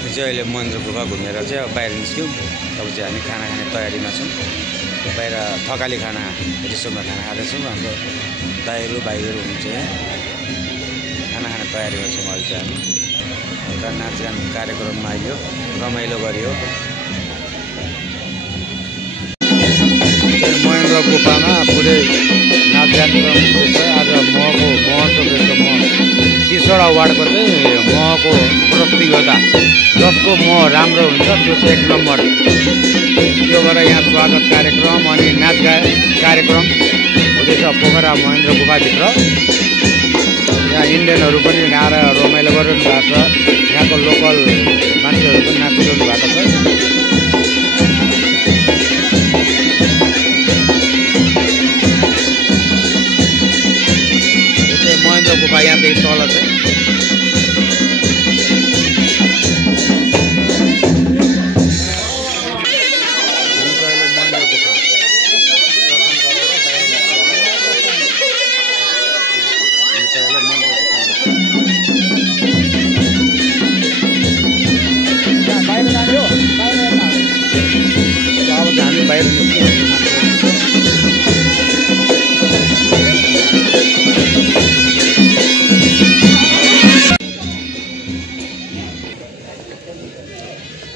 चाहिँ अहिले महेन्द्र गुफा घुमेर चाहिँ अब बाहिर निस्क्यौँ। अब चाहिँ हामी खाना खाने तयारीमा छौँ। बाहिर थकाली खाना रिसोर्टमा खाना खाँदैछौँ। हाम्रो दाइहरू भाइहरू हुनुहुन्छ यहाँ। खाना खाने तयारीमा छौँ अहिले चाहिँ हामी। एउटा नाचगान कार्यक्रममा आइयो, रमाइलो गरियो। महेन्द्र गुफामा पुरै नाचगान हुँदैछ। आज महको महोत्सव रहेछ। मह 30वटा वार्डको चाहिँ महको प्रतियोगिता, जसको मह राम्रो हुन्छ त्यो चाहिँ 1 नम्बर। त्यो भएर यहाँ स्वागत कार्यक्रम अनि नाचगान कार्यक्रम हुँदैछ पोखरा महेन्द्र गुफाभित्र। यहाँ इन्डियनहरू पनि आएर रमाइलो गरिरहनु भएको छ। यहाँको लोकल मान्छेहरू पनि नाचिरहनु भएको छ। महेन्द्र गुफा यहाँदेखि तल छ।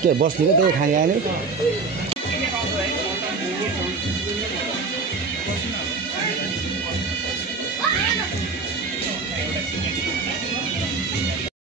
के बस्नु त्यही खाने आयो नि।